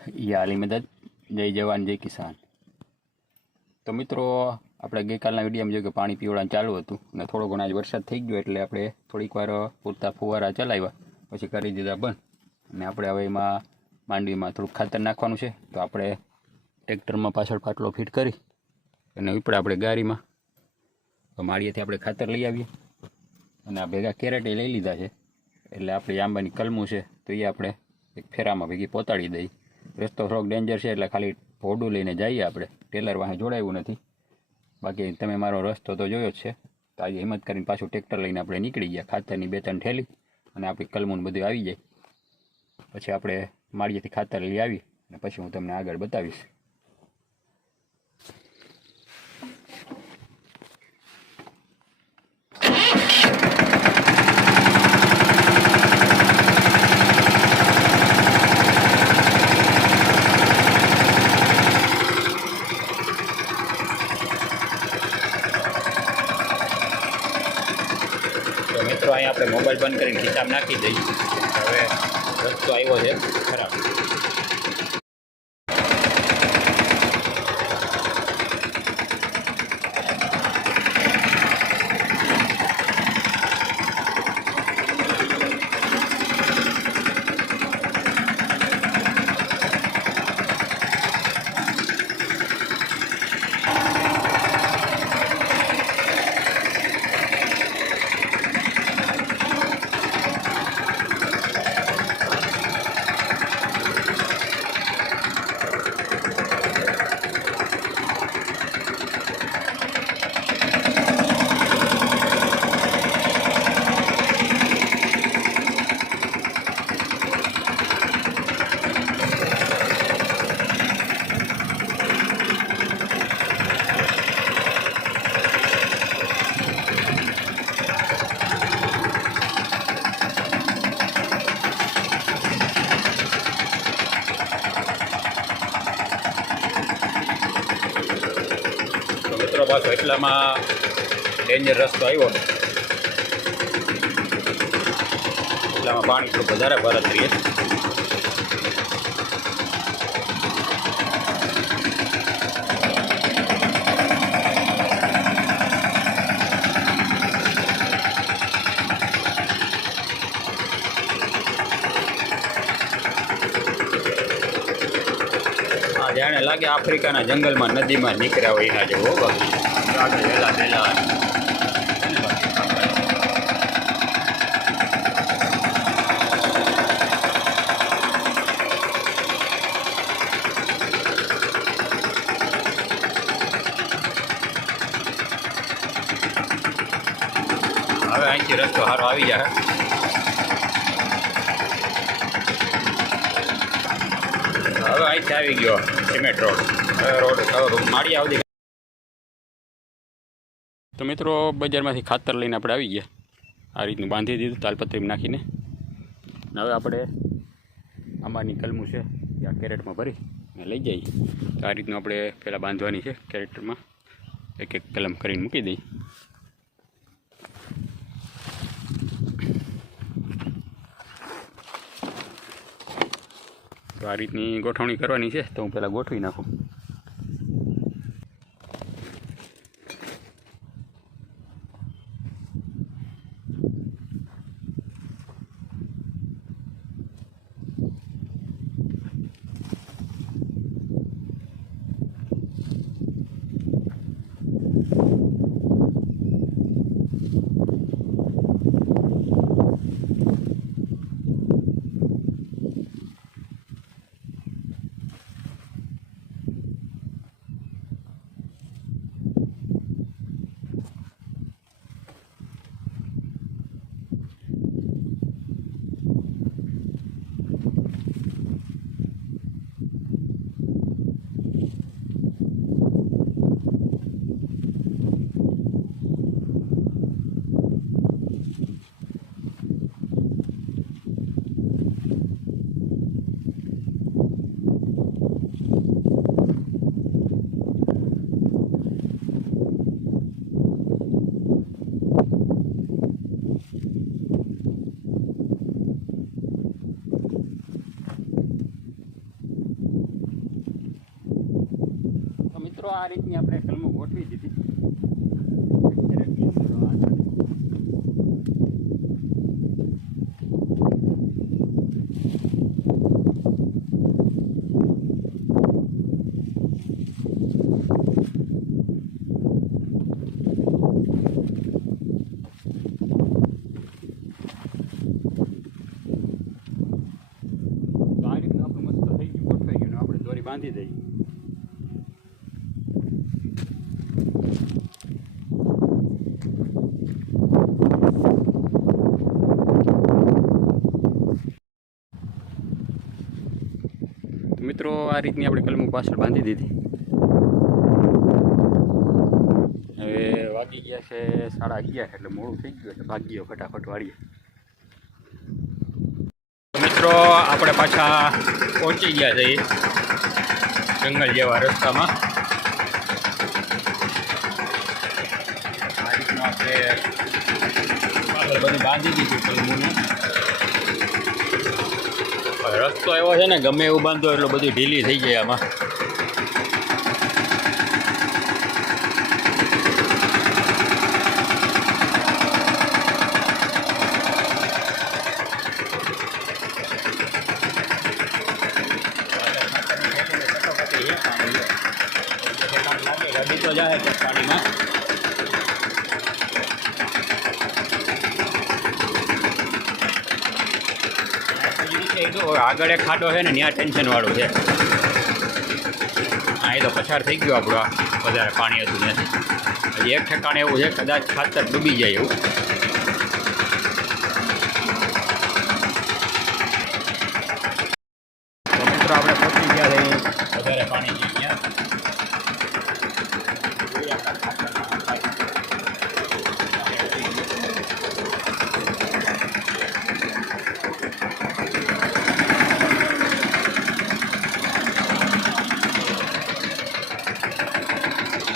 આલી મદદ જય જવાન જય કિસાન। તો મિત્રો આપણે ગઈકાલના વિડીયોમાં જોયું કે પાણી પીવડાવવાનું ચાલુ હતું અને થોડો ઘણો આજ વરસાદ થઈ ગયો એટલે આપણે થોડીક વાર પૂરતા ફુવારા ચલાવ્યા પછી કરી દીધા બંધ। અને આપણે હવે એમાં માંડવીમાં થોડુંક ખાતર નાખવાનું છે તો આપણે ટ્રેક્ટરમાં પાછળ પાટલો ફિટ કરી અને ઉપડે આપણે ગાડીમાં તો માળીએથી આપણે ખાતર લઈ આવીએ અને આ ભેગા કેરેટે લઈ લીધા છે એટલે આપણે આંબાની કલમું છે તો એ આપણે એક ફેરામાં ભેગી પહોંચાડી દઈએ। રસ્તો થોડોક ડેન્જર છે એટલે ખાલી ભોડું લઈને જઈએ આપણે, ટેલર વાહે જોડાયું નથી, બાકી તમે મારો રસ્તો તો જોયો જ છે। તો આજે હિંમત કરીને પાછું ટ્રેક્ટર લઈને આપણે નીકળી ગયા, ખાતરની 2-3 થેલી અને આપણી કલમું બધું આવી જાય પછી આપણે માળીએથી ખાતર લઈ આવી અને પછી હું તમને આગળ બતાવીશ। તો મિત્રો અહીંયા આપણે મોબાઈલ બંધ કરીને ખિસ્સામાં નાખી દઈએ। હવે રસ્તો આવ્યો છે ખરાબ। પાછો એટલામાં ડેન્જર રસ્તો આવ્યો એટલામાં પાણી થોડું વધારે ભરત રહીએ। આ જાણે લાગે આફ્રિકાના જંગલમાં નદીમાં નીકળ્યા હોય એના જેવો બાકી વેલા વેલા હવે અહીંથી રસ્તો સારો આવી જાય। હવે અહીંથી આવી ગયો સિમેન્ટ રોડ, રોડ માળી આવતી। તો મિત્રો બજારમાંથી ખાતર લઈને આપણે આવી ગયા, આ રીતનું બાંધી દીધું તાલપત્રી નાખીને। હવે આપણે આંબાની કલમું છે એ આ કેરેટમાં ભરી અને લઈ જઈએ। તો આ રીતનું આપણે પહેલાં બાંધવાની છે, કેરેટમાં એક એક કલમ કરીને મૂકી દઈએ। તો આ રીતની ગોઠવણી કરવાની છે તો હું પહેલાં ગોઠવી નાખું। મિત્રો આ રીતની આપણે કલમો ગોઠવી દીધી. બાંધી દઈએ. મિત્રો આ રીતની આપણે કલમો પાછળ બાંધી દીધી. હવે વાગી ગયા છે 11:30 એટલે મોડું થઈ ગયું એટલે ભાગ્યો ફટાફટ વાળીએ. મિત્રો આપણે પાછા પહોંચી ગયા છીએ જંગલ જેવા રસ્તામાં. આ રીતનું આપણે આગળ બધી બાંધી દીધું કલમોને. રસ્તો એવો છે ને ગમે એવું બાંધો એટલો બધી ઢીલી થઈ જાય આમાં. તો જાય પાણીમાં. આગળ એક ખાડો છે ને ત્યાં ટેન્શન વાળું છે. હા એ તો પસાર થઈ ગયો આપણો. વધારે પાણી હતું ત્યાંથી. હજી એક ઠેકાણે એવું છે કદાચ ખાતર ડૂબી જાય એવું. તો મિત્રો આપણે પહોંચી ગયા છે વધારે પાણી છે ત્યાં.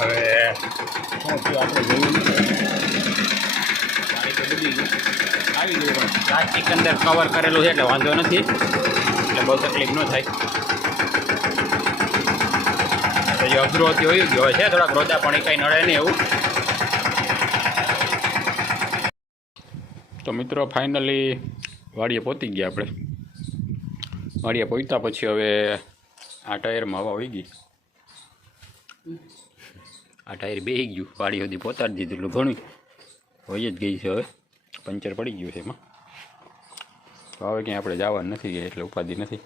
હવે શું થયું આપણે જોયું પાણી તો ડૂબી ગયું. આવી ગયું પણ પ્લાસ્ટિક અંદર કવર કરેલું છે એટલે વાંધો નથી. એટલે બહુ તકલીફ ન થાય. હજી અઘરોથી હોય ગયો છે થોડાક રોદા પાણી કંઈ નડે નહીં એવું. તો મિત્રો ફાઇનલી વાડીએ પહોંચી ગયા આપણે. વાડીએ પહોંચ્યા પછી હવે આ ટાયરમાં હવા વહી ગઈ. આ ટાયર બેસી ગયું. વાડી સુધી પહોંચાડી દીધું એટલું ઘણું હોય જ ગઈ છે. હવે પંચર પડી ગયું છે એમાં. તો હવે ક્યાંય આપણે જવાનું નથી ગયા એટલે ઉપાધિ નથી.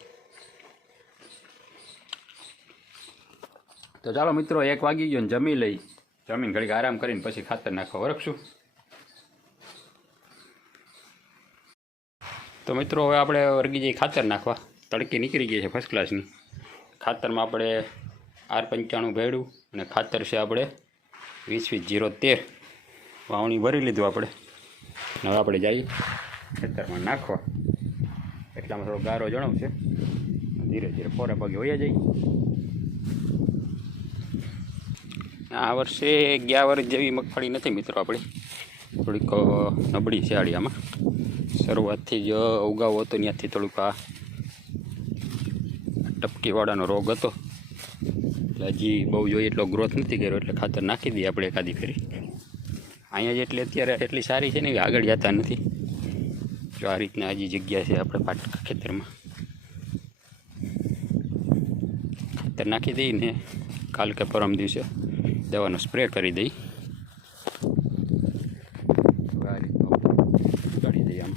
તો ચાલો મિત્રો 1 વાગી ગયો ને જમી લઈ. જમીન ઘડીક આરામ કરીને પછી ખાતર નાખવા વરખશું. તો મિત્રો હવે આપણે વર્ગી જઈએ ખાતર નાખવા. તડકી નીકળી ગઈ છે ફર્સ્ટ ક્લાસની. ખાતરમાં આપણે R95 ભેળું અને ખાતર છે આપણે 20-20-013 વાવણી ભરી લીધું આપણે. હવે આપણે જઈએ ખેતરમાં નાખવા. એટલામાં થોડો ગારો જણાવશે. ધીરે ધીરે ફોરે પગે વયા જઈએ. આ વર્ષે ગયા વર્ષ જેવી મગફળી નથી મિત્રો આપણી. થોડીક નબળી છે આડિયામાં. શરૂઆતથી જ ઉગાવો હતો ત્યાંથી થોડુંક આ ટપકીવાળાનો રોગ હતો. એટલે હજી બહુ જોઈએ એટલો ગ્રોથ નથી કર્યો એટલે ખાતર નાખી દઈએ આપણે એકાદી ફેરી. અહીંયા જેટલી અત્યારે એટલી સારી છે ને કે આગળ જતા નથી. જો આ રીતના હજી જગ્યા છે આપણે પાટકા ખેતરમાં. ખાતર નાખી દઈને કાલ કે પરમ દિવસે દવાનો સ્પ્રે કરી દઈ. આ રીતનું કાઢી દઈએ આમ.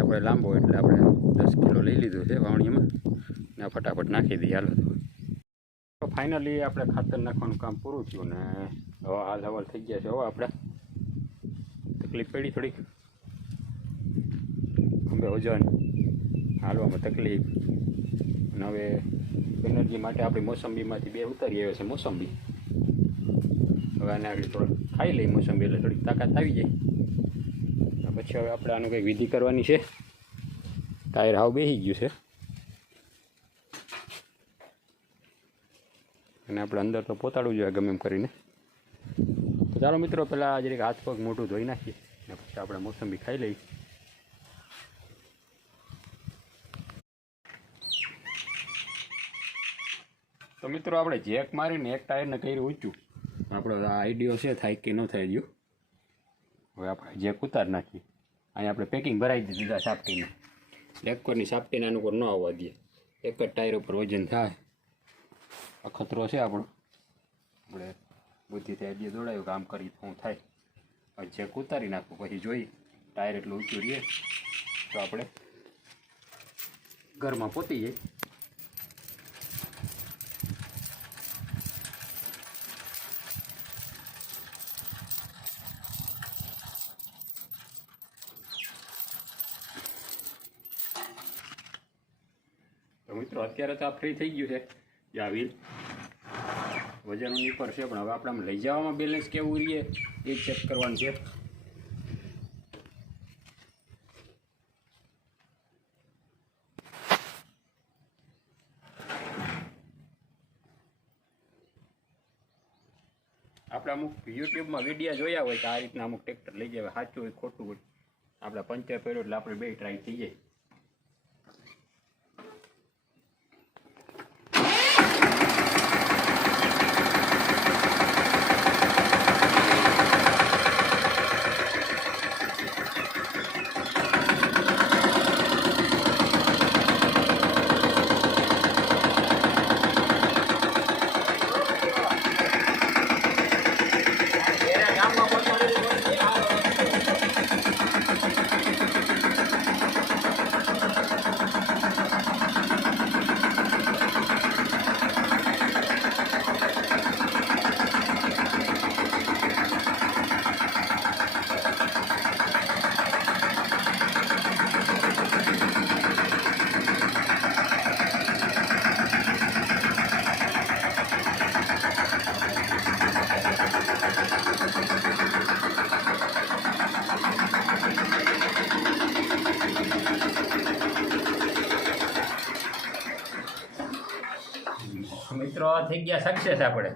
આપણે લાંબો એટલે આપણે 10 કિલો લઈ લીધું છે વાવણીમાં ને ફટાફટ નાખી દઈએ. હાલો તો ફાઇનલી આપણે ખાતર નાખવાનું કામ પૂરું થયું ને હવે હાલ હવાલ થઈ ગયા છે. હવે આપણે તકલીફ પડી થોડીક. ખંભે વજન હાલવામાં તકલીફ. અને હવે એનર્જી માટે આપણી મોસંબીમાંથી 2 ઉતારી આવ્યો છે મોસંબી. હવે આને આગળ થોડુંક ખાઈ લઈ મોસંબી એટલે થોડીક તાકાત આવી જાય. પછી હવે આપણે આનું કંઈક વિધિ કરવાની છે. ટાયર હાવ બેસી ગયું છે અને આપણે અંદર તો પહોંચાડવું જોઈએ ગમે એમ કરીને. તો ચાલો મિત્રો પહેલાં જરીક હાથ પગ મોઢું ધોઈ નાખીએ ને પછી આપણે મોસંબી ખાઈ લઈએ. તો મિત્રો આપણે જેક મારીને એક ટાયરને કર્યું ઊંચું. આપણો આ આઈડિયો છે થાય કે ન થાય ગયો. હવે આપણે જેક ઉતારી નાખીએ. અહીંયા આપણે પેકિંગ ભરાઈ દીધા સાપટીને. લેકરની સાપટીને આનું પર ન આવવા દઈએ. એક જ ટાયર ઉપર વજન થાય. અખતરો છે આપણો. આપણે બુદ્ધિથી આઈડિયો દોડાયું કામ કરી શું થાય. હવે જેક ઉતારી નાખવું પછી જોઈ ટાયર એટલું ઊંચું રહીએ તો આપણે ઘરમાં પહોંચી જઈએ. તો મિત્રો અત્યારે તો આ ફ્રી થઈ ગયું છે જે આ વ્હીલ વજનોની પર છે, પણ હવે આપણે આમ લઈ જવામાં બેલેન્સ કેવું રહીએ એ ચેક કરવાનું છે. આપણે અમુક યુટ્યુબમાં વિડીયો જોયા હોય કે આ રીતના અમુક ટ્રેક્ટર લઈ જાય, સાચું હોય ખોટું હોય. આપણે પંચર પહેર્યો એટલે આપણે બે ટ્રાય થઈ જાય. મિત્રો થઈ ગયા સક્સેસ આપણે.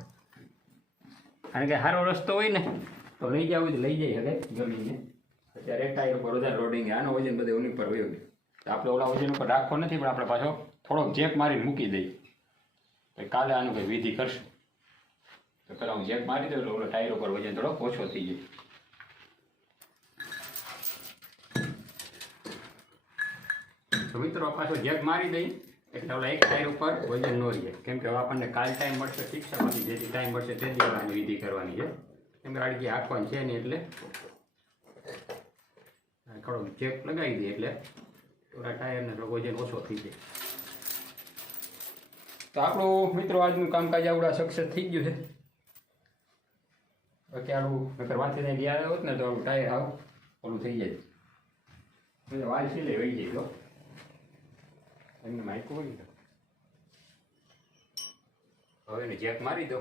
કારણ કે સારો રસ્તો હોય ને તો લઈ જવું તો લઈ જઈ હવે ગમીને. અત્યારે ટાયર ઉપર વધારે લોડિંગ, આનો વજન બધે ઉની પર વયો ગયો. તો આપણે ઓલા વજન ઉપર રાખવો નથી, પણ આપણે પાછો થોડોક જેક મારીને મૂકી દઈએ. તો કાલે આનું કંઈ વિધિ કરશું. તો પહેલાં હું જેક મારી દઉં એટલે ઓલા ટાયર ઉપર વજન થોડોક ઓછો થઈ જાય. તો મિત્રો પાછો જેક મારી દઈ એટલે ઓલા એક ટાયર ઉપર વજન ન રહે. કેમ કે હવે આપણને કાલ ટાઈમ મળશે શિક્ષામાંથી, જેથી ટાઈમ મળશે તે દિવસની વિધિ કરવાની છે. કેમ કે આડકી હાંકવાની છે નહીં એટલે થોડોક ચેક લગાવી દઈએ એટલે ઓલા ટાયરને વજન ઓછો થઈ જાય. તો આપણું મિત્રો આજનું કામકાજ આવડા સક્સેસ થઈ ગયું છે. બાકી આડું નકર વાંચીને ગયા હોત ને તો ટાયર આવ ઓલું થઈ જાય. વાલ સિલે વહી જાય તો એમને માહિતી હોય ને. હવે એને જેક મારી દો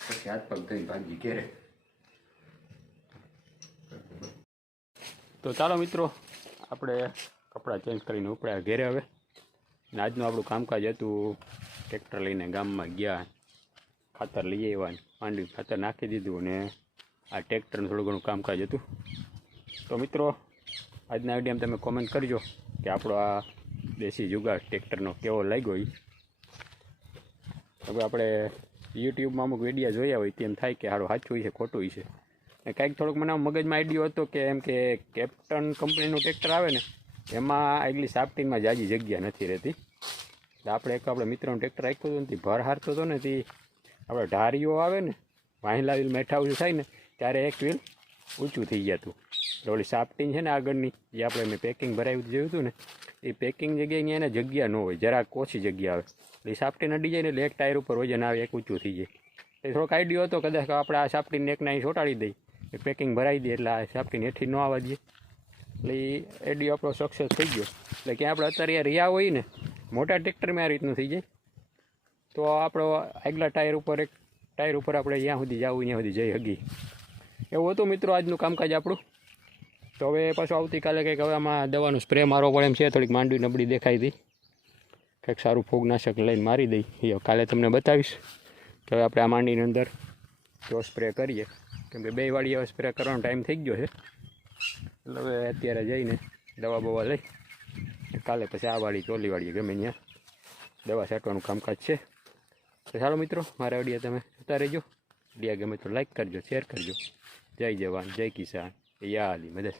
પછી હાથ પગ થઈને ભાગી ઘેરે. તો ચાલો મિત્રો આપણે કપડાં ચેન્જ કરીને ઉપડ્યા ઘેરે હવે. અને આજનું આપણું કામકાજ હતું ટ્રેક્ટર લઈને ગામમાં ગયા, ખાતર લઈ આવ્યા, માંડવી ખાતર નાખી દીધું અને આ ટ્રેક્ટરનું થોડું ઘણું કામકાજ હતું. તો મિત્રો આજના વિડીયોમાં તમે કોમેન્ટ કરજો કે આપણો આ દેશી જુગાડ ટ્રેક્ટરનો કેવો લાગ્યો. હવે આપણે યુટ્યુબમાં અમુક વિડીયો જોયા હોય તેમ થાય કે સારું સાચું છે ખોટું છે. ને કાંઈક થોડોક મને મગજમાં આઈડિયો હતો કે એમ કે કેપ્ટન કંપનીનું ટ્રેક્ટર આવે ને એમાં આગલી સાફ્ટીમાં જાજી જગ્યા નથી રહેતી. એટલે આપણે એક આપણે મિત્રનું ટ્રેક્ટર રાખ્યું હતું ને ભર હારતો હતો ને તે આપણે ઢારીઓ આવે ને વાહિલા વ્હીલ મેઠા ઊંચું થાય ને ત્યારે એક વ્હીલ ઊંચું થઈ જતું. એટલે ઓલી સાફ્ટિંગ છે ને આગળની જે આપણે મેં પેકિંગ ભરાવી જોયું હતું ને એ પેકિંગ જગ્યાએ એને જગ્યા ન હોય, જરાક ઓછી જગ્યા આવે. એટલે એ સાફ્ટી નડી જાય ને એટલે એક ટાયર ઉપર વજન આવે, એક ઊંચું થઈ જાય. એ થોડોક આઈડિયો હતો કદાચ આપણે આ સાફ્ટીને એકને અહીં ચોંટાડી દઈએ, પેકિંગ ભરાવી દઈએ એટલે આ સાફ્ટીને હેઠી ન આવવા દઈએ. એટલે એ આઈડિયો આપણો સક્સેસ થઈ ગયો. એટલે કે આપણે અત્યારે રહ્યા હોય ને મોટા ટ્રેક્ટરમાં આ રીતનું થઈ જાય તો આપણો આગલા ટાયર ઉપર એક ટાયર ઉપર આપણે જ્યાં સુધી જવું ત્યાં સુધી જઈ હગી. એવું હતું મિત્રો આજનું કામકાજ આપણું. તો હવે પાછું આવતીકાલે કંઈક હવે આમાં દવાનું સ્પ્રે મારવો પડે એમ છે. થોડીક માંડવી નબળી દેખાઈ હતી, કંઈક સારું ફૂગનાશક લઈને મારી દઈ. એ કાલે તમને બતાવીશ કે હવે આપણે આ માંડવીની અંદર તો સ્પ્રે કરીએ, કેમ કે 2 વાળી હવે સ્પ્રે કરવાનો ટાઈમ થઈ ગયો છે. એટલે હવે અત્યારે જઈને દવા બવા લઈ કાલે પછી આ વાળી ચોલી વાળી ગમે ત્યાં દવા છાંટવાનું કામકાજ છે. તો ચાલો મિત્રો, મારા વિડીયો તમે જોતા રહેજો. વિડીયો ગમે તો લાઈક કરજો, શેર કરજો. જય જવાન, જય કિસાન, યા અલી મદદ.